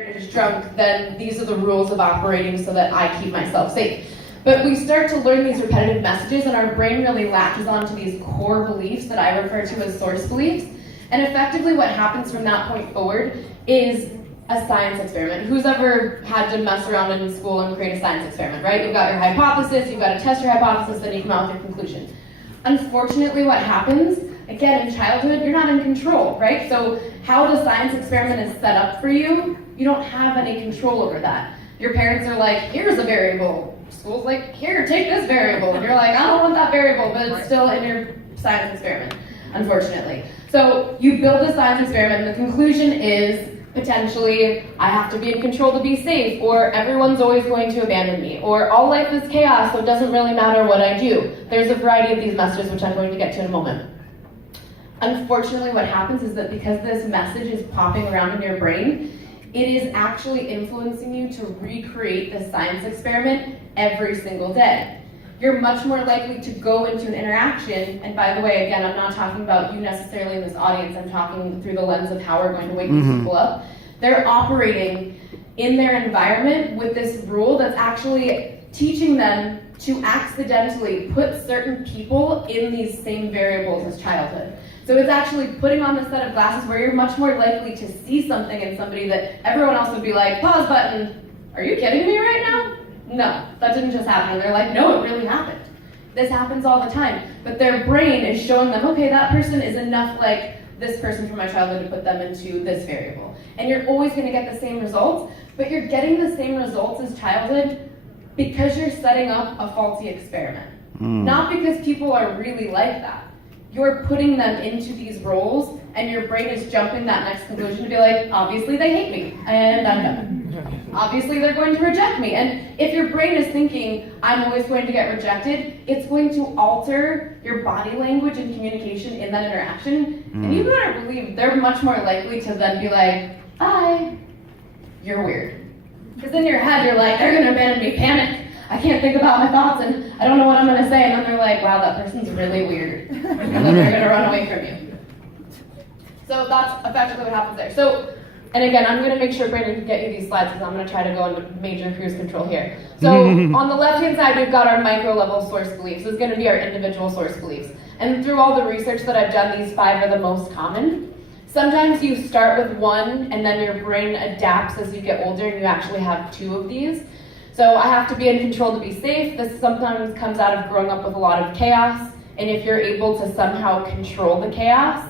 is drunk, then these are the rules of operating so that I keep myself safe. But we start to learn these repetitive messages, and our brain really latches onto these core beliefs that I refer to as source beliefs. And effectively what happens from that point forward is a science experiment. Who's ever had to mess around in school and create a science experiment, right? You've got your hypothesis, you've got to test your hypothesis, then you come out with your conclusion. Unfortunately, what happens, again, in childhood, you're not in control, right? So how the science experiment is set up for you, you don't have any control over that. Your parents are like, here's a variable. School's like, here, take this variable. And you're like, I don't want that variable, but it's still in your science experiment, unfortunately. So you build a science experiment, and the conclusion is, potentially, I have to be in control to be safe, or everyone's always going to abandon me, or all life is chaos, so it doesn't really matter what I do. There's a variety of these messages, which I'm going to get to in a moment. Unfortunately, what happens is that because this message is popping around in your brain, it is actually influencing you to recreate the science experiment every single day. You're much more likely to go into an interaction, and by the way, again, I'm not talking about you necessarily in this audience, I'm talking through the lens of how we're going to wake these people up. They're operating in their environment with this rule that's actually teaching them to accidentally put certain people in these same variables as childhood. So it's actually putting on this set of glasses where you're much more likely to see something in somebody that everyone else would be like, pause button, are you kidding me right now? No, that didn't just happen. And they're like, no, it really happened. This happens all the time. But their brain is showing them, okay, that person is enough like this person from my childhood to put them into this variable. And you're always going to get the same results, but you're getting the same results as childhood because you're setting up a faulty experiment. Not because people are really like that. You're putting them into these roles, and your brain is jumping that next conclusion to be like, obviously they hate me, and I'm done. Obviously they're going to reject me. And if your brain is thinking, I'm always going to get rejected, it's going to alter your body language and communication in that interaction. And you better believe they're much more likely to then be like, bye, you're weird. Because in your head, you're like, they're gonna abandon me, panic. I can't think about my thoughts, and I don't know what I'm gonna say. And then they're like, wow, that person's really weird. And then they're gonna run away from you. So that's effectively what happens there. So, and again, I'm going to make sure Brandon can get you these slides because I'm going to try to go into major cruise control here. So on the left-hand side, we've got our micro-level source beliefs. This is going to be our individual source beliefs. And through all the research that I've done, these 5 are the most common. Sometimes you start with 1, and then your brain adapts as you get older, and you actually have 2 of these. So I have to be in control to be safe. This sometimes comes out of growing up with a lot of chaos. And if you're able to somehow control the chaos,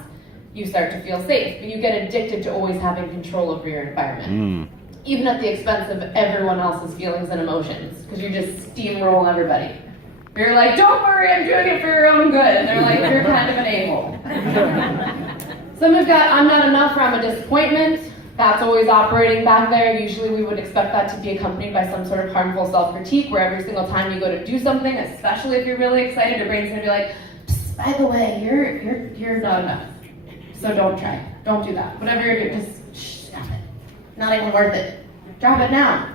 you start to feel safe, but you get addicted to always having control over your environment, even at the expense of everyone else's feelings and emotions, because you just steamroll everybody. You're like, don't worry, I'm doing it for your own good, and they're like, you're kind of an a-hole. Some have got, I'm not enough, or I'm a disappointment. That's always operating back there. Usually we would expect that to be accompanied by some sort of harmful self-critique, where every single time you go to do something, especially if you're really excited, your brain's gonna be like, by the way, you're not enough. So don't try. Don't do that. Whatever you're doing, just stop it. Not even worth it. Drop it now.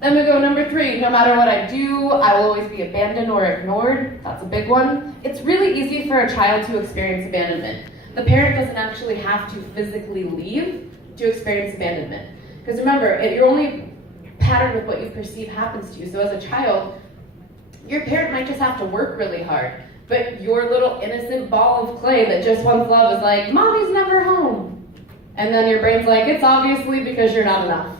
Then we go number 3. No matter what I do, I will always be abandoned or ignored. That's a big one. It's really easy for a child to experience abandonment. The parent doesn't actually have to physically leave to experience abandonment. Because remember, you're only patterned with what you perceive happens to you. So as a child, your parent might just have to work really hard. But your little innocent ball of clay that just wants love is like, mommy's never home. And then your brain's like, it's obviously because you're not enough.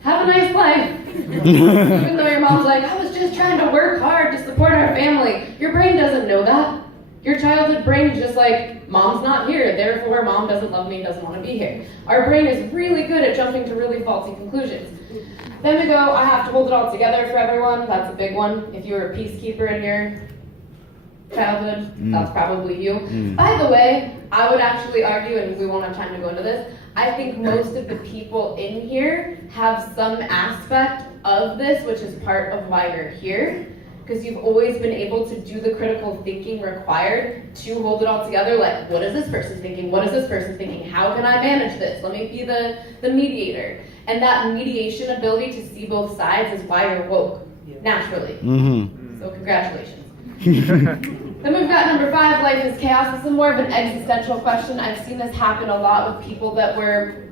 Have a nice life. Even though your mom's like, I was just trying to work hard to support our family. Your brain doesn't know that. Your childhood brain is just like, mom's not here, therefore mom doesn't love me, doesn't want to be here. Our brain is really good at jumping to really faulty conclusions. Then we go, I have to hold it all together for everyone. That's a big one. If you were a peacekeeper in your childhood, that's probably you. By the way, I would actually argue, and we won't have time to go into this, I think most of the people in here have some aspect of this, which is part of why you're here, because you've always been able to do the critical thinking required to hold it all together, like, what is this person thinking? What is this person thinking? How can I manage this? Let me be the mediator. And that mediation ability to see both sides is why you're woke, naturally. So congratulations. Then we've got number 5, life is chaos. This is more of an existential question. I've seen this happen a lot with people that were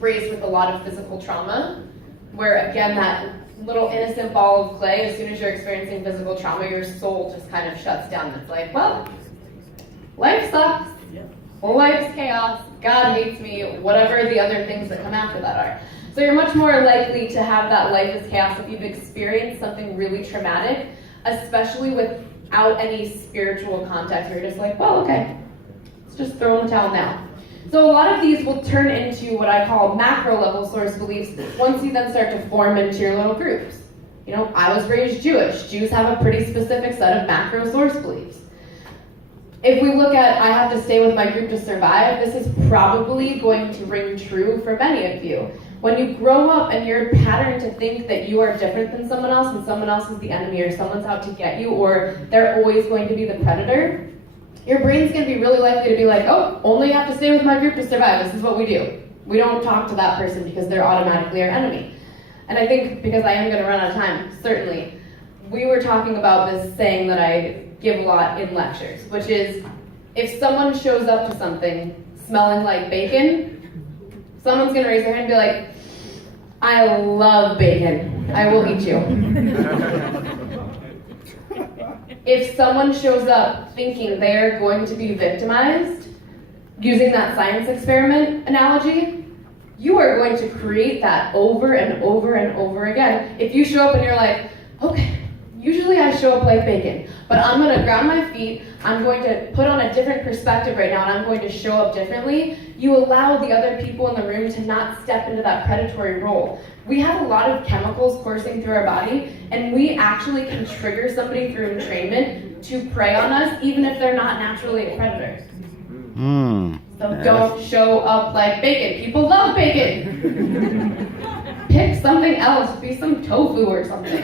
raised with a lot of physical trauma, where again, that little innocent ball of clay, as soon as you're experiencing physical trauma, your soul just kind of shuts down. It's like, well, life sucks, life's chaos, God hates me, whatever the other things that come after that are. So you're much more likely to have that life is chaos if you've experienced something really traumatic, especially without any spiritual context. You're just like, well, okay, let's just throw in the towel now. So a lot of these will turn into what I call macro level source beliefs once you then start to form into your little groups. You know, I was raised Jewish. Jews have a pretty specific set of macro source beliefs. If we look at I have to stay with my group to survive, this is probably going to ring true for many of you. When you grow up and you're patterned to think that you are different than someone else and someone else is the enemy or someone's out to get you or they're always going to be the predator, your brain's going to be really likely to be like, oh, only have to stay with my group to survive. This is what we do. We don't talk to that person because they're automatically our enemy. And I think, because I am going to run out of time, certainly, we were talking about this saying that I give a lot in lectures, which is, if someone shows up to something smelling like bacon, someone's going to raise their hand and be like, I love bacon. I will eat you. If someone shows up thinking they are going to be victimized, using that science experiment analogy, you are going to create that over and over and over again. If you show up and you're like, okay, usually I show up like bacon, but I'm going to ground my feet, I'm going to put on a different perspective right now, and I'm going to show up differently, you allow the other people in the room to not step into that predatory role. We have a lot of chemicals coursing through our body, and we actually can trigger somebody through entrainment to prey on us, even if they're not naturally a predator. So don't show up like bacon. People love bacon. Pick something else. Be some tofu or something.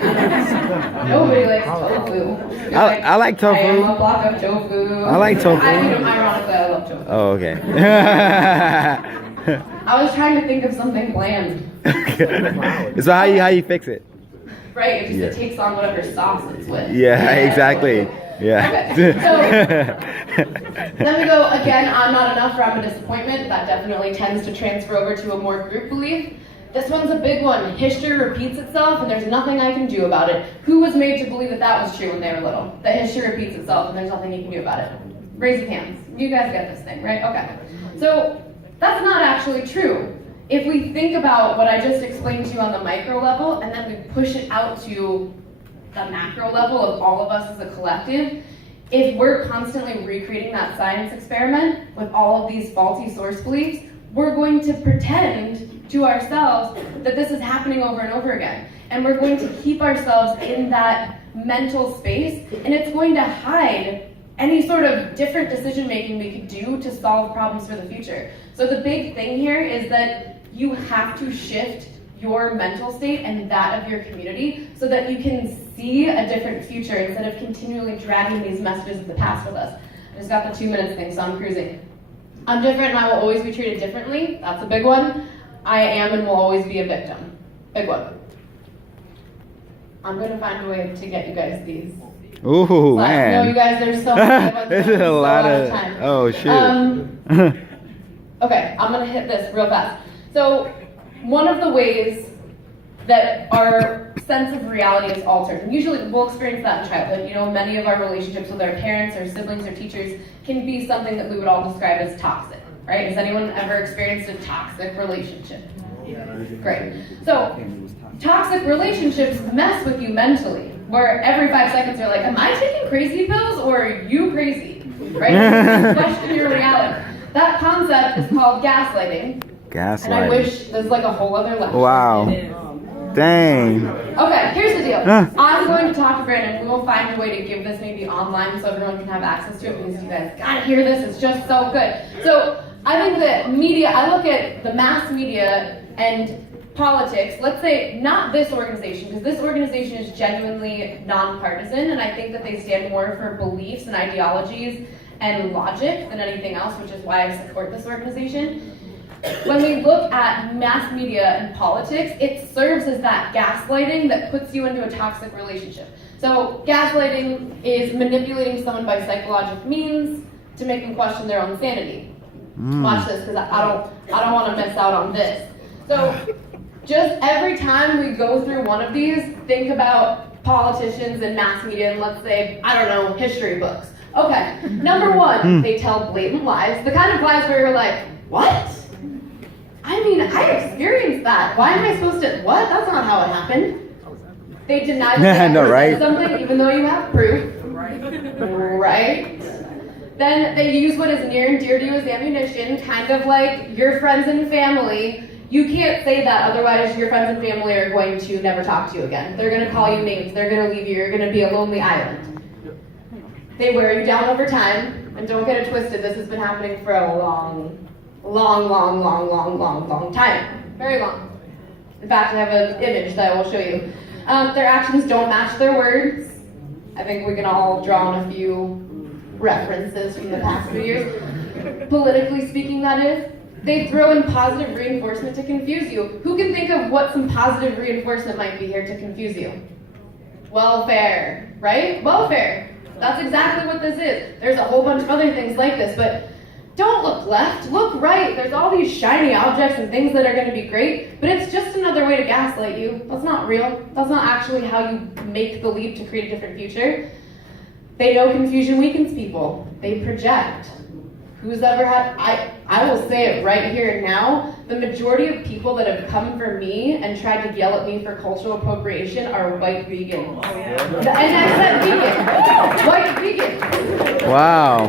Nobody likes tofu. I like tofu. I am a block of tofu. I like tofu. I mean, ironically, I love tofu. Oh, okay. I was trying to think of something bland. So how you fix it? Right, it takes on whatever sauce it's with. Yeah, exactly. Yeah. Okay, so then we go, again, I'm not enough or I'm a disappointment. That definitely tends to transfer over to a more group belief. This one's a big one. History repeats itself and there's nothing I can do about it. Who was made to believe that that was true when they were little? That history repeats itself and there's nothing you can do about it? Raise your hands. You guys get this thing, right? Okay. So that's not actually true. If we think about what I just explained to you on the micro level and then we push it out to the macro level of all of us as a collective, if we're constantly recreating that science experiment with all of these faulty source beliefs, we're going to pretend to ourselves that this is happening over and over again. And we're going to keep ourselves in that mental space, and it's going to hide any sort of different decision making we could do to solve problems for the future. So the big thing here is that you have to shift your mental state and that of your community so that you can see a different future instead of continually dragging these messages of the past with us. I just got the 2 minutes thing, so I'm cruising. I'm different and I will always be treated differently. That's a big one. I am and will always be a victim. Big one. I'm going to find a way to get you guys these. Ooh, man. No, you guys, there's so many. This is a lot of time. Oh, shoot. Okay, I'm going to hit this real fast. So, one of the ways that our sense of reality is altered, and usually we'll experience that in childhood. You know, many of our relationships with our parents or siblings or teachers can be something that we would all describe as toxic, right? Has anyone ever experienced a toxic relationship? Yeah. Great. So, toxic relationships mess with you mentally, where every 5 seconds you're like, am I taking crazy pills or are you crazy? Right? You question your reality. That concept is called gaslighting. Gaslighting. And I wish there's like a whole other lecture. Wow. Dang. Okay, here's the deal. I'm going to talk to Brandon. We will find a way to give this maybe online so everyone can have access to it because you guys gotta hear this. It's just so good. So I think that media, I look at the mass media and politics, let's say not this organization, because this organization is genuinely nonpartisan, and I think that they stand more for beliefs and ideologies and logic than anything else, which is why I support this organization. When we look at mass media and politics, it serves as that gaslighting that puts you into a toxic relationship. So gaslighting is manipulating someone by psychological means to make them question their own sanity. Watch this, because I don't want to miss out on this. So just every time we go through one of these, think about politicians and mass media and let's say, I don't know, history books. Okay, number one, they tell blatant lies. The kind of lies where you're like, what? I mean, I experienced that. Why am I supposed to, what? That's not how it happened. They deny that they ever right? did something even though you have proof. Right? Then they use what is near and dear to you as ammunition, kind of like your friends and family. You can't say that, otherwise your friends and family are going to never talk to you again. They're going to call you names. They're going to leave you. You're going to be a lonely island. They wear you down over time, and don't get it twisted. This has been happening for a long time. Very long. In fact, I have an image that I will show you. Their actions don't match their words. I think we can all draw on a few references from the past few years. Politically speaking, that is. They throw in positive reinforcement to confuse you. Who can think of what some positive reinforcement might be here to confuse you? Welfare, right? Welfare. That's exactly what this is. There's a whole bunch of other things like this, but don't look left, look right. There's all these shiny objects and things that are going to be great, but it's just another way to gaslight you. That's not real. That's not actually how you make the leap to create a different future. They know confusion weakens people. They project. Who's ever had, I will say it right here and now, the majority of people that have come for me and tried to yell at me for cultural appropriation are white vegans. And I said vegan. White vegan. Wow.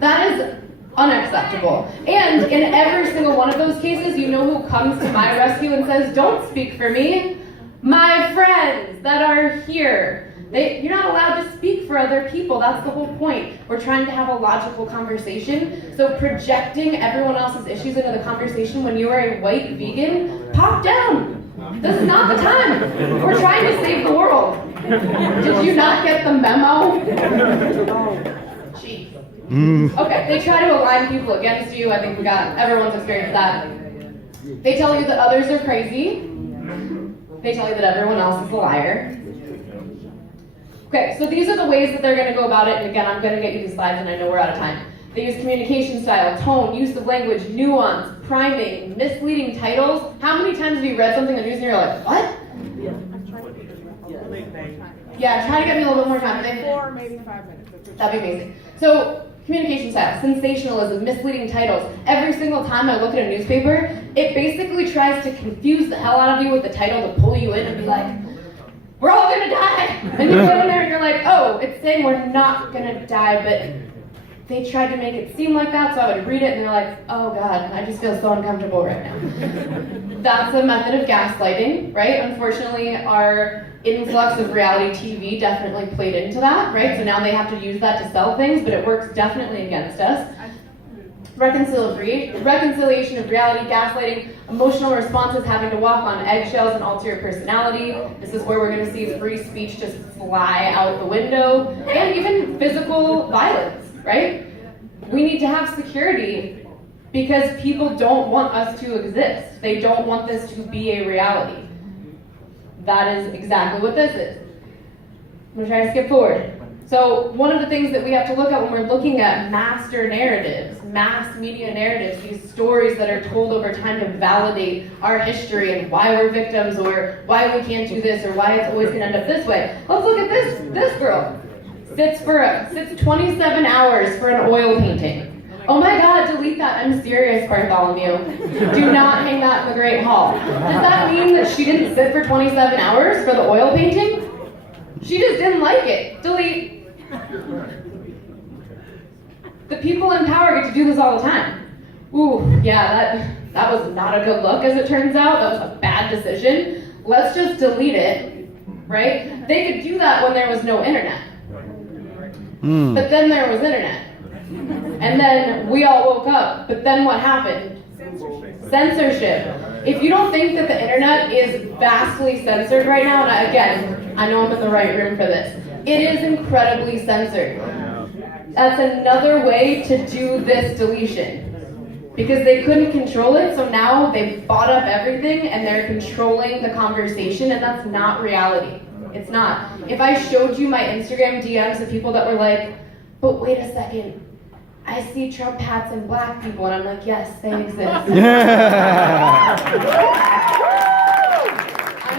That is unacceptable. And in every single one of those cases, you know who comes to my rescue and says, don't speak for me? My friends that are here. You're not allowed to speak for other people. That's the whole point. We're trying to have a logical conversation. So projecting everyone else's issues into the conversation when you are a white vegan, pop down. This is not the time. We're trying to save the world. Did you not get the memo? Jeez. Okay, they try to align people against you. I think everyone's experienced that. They tell you that others are crazy. They tell you that everyone else is a liar. Okay, so these are the ways that they're going to go about it, and again, I'm going to get you these slides, and I know we're out of time. They use communication style, tone, use of language, nuance, priming, misleading titles. How many times have you read something on the news and you're like, what? Yeah, try to get me a little bit more time. 4, maybe 5 minutes. That'd be amazing. So, communication style, sensationalism, misleading titles. Every single time I look at a newspaper, it basically tries to confuse the hell out of you with the title to pull you in and be like, we're all gonna die! And you go in there and you're like, oh, it's saying we're not gonna die, but they tried to make it seem like that, so I would read it and they're like, oh God, I just feel so uncomfortable right now. That's a method of gaslighting, right? Unfortunately, our influx of reality TV definitely played into that, right? So now they have to use that to sell things, but it works definitely against us. Reconciliation of reality, gaslighting, emotional responses, having to walk on eggshells and alter your personality. This is where we're going to see free speech just fly out the window, and even physical violence, right? We need to have security because people don't want us to exist. They don't want this to be a reality. That is exactly what this is. I'm going to try to skip forward. So one of the things that we have to look at when we're looking at master narratives, mass media narratives, these stories that are told over time to validate our history and why we're victims or why we can't do this or why it's always going to end up this way. Let's look at this girl. Sits 27 hours for an oil painting. Oh my God, delete that. I'm serious, Bartholomew. Do not hang that in the Great Hall. Does that mean that she didn't sit for 27 hours for the oil painting? She just didn't like it. Delete. The people in power get to do this all the time. Ooh, yeah, that was not a good look, as it turns out. That was a bad decision. Let's just delete it, right? They could do that when there was no internet. But then there was internet. And then we all woke up. But then what happened? Censorship. If you don't think that the internet is vastly censored right now, and again, I know I'm in the right room for this, it is incredibly censored. That's another way to do this deletion. Because they couldn't control it, so now they've bought up everything and they're controlling the conversation, and that's not reality. It's not. If I showed you my Instagram DMs of people that were like, but wait a second, I see Trump hats and black people, and I'm like, yes, they exist. I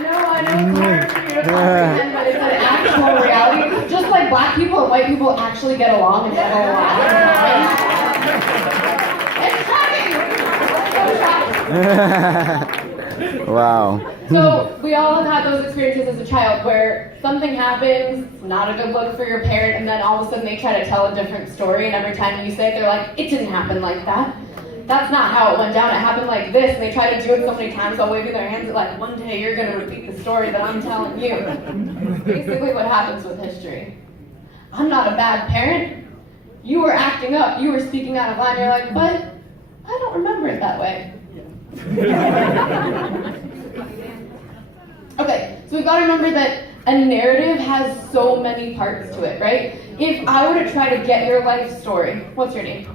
know, it's hard for you to comprehend, but it's an actual reality. Just like black people and white people actually get along and get along. It's shocking! Wow. So we all have had those experiences as a child where something happens, not a good look for your parent, and then all of a sudden they try to tell a different story, and every time you say it, they're like, it didn't happen like that. That's not how it went down. It happened like this, and they try to do it so many times while waving their hands like, one day you're going to repeat the story that I'm telling you. Basically what happens with history. I'm not a bad parent. You were acting up. You were speaking out of line. You're like, but I don't remember it that way. Okay, so we've got to remember that a narrative has so many parts to it, right? If I were to try to get your life story, what's your name?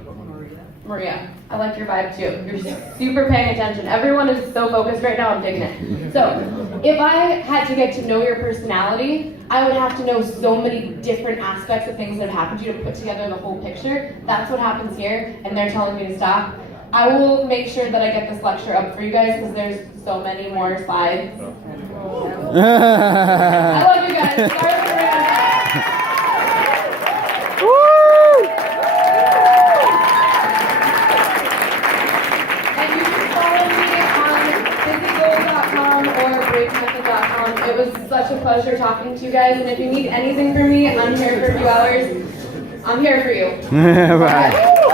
Maria. I like your vibe too. You're super paying attention. Everyone is so focused right now, I'm digging it. So, if I had to get to know your personality, I would have to know so many different aspects of things that have happened to you to put together the whole picture. That's what happens here, and they're telling me to stop. I will make sure that I get this lecture up for you guys because there's so many more slides. I love you guys. Sorry for and you can follow me on physical.com or breakmethod.com. It was such a pleasure talking to you guys, and if you need anything from me, I'm here for a few hours. I'm here for you. Bye.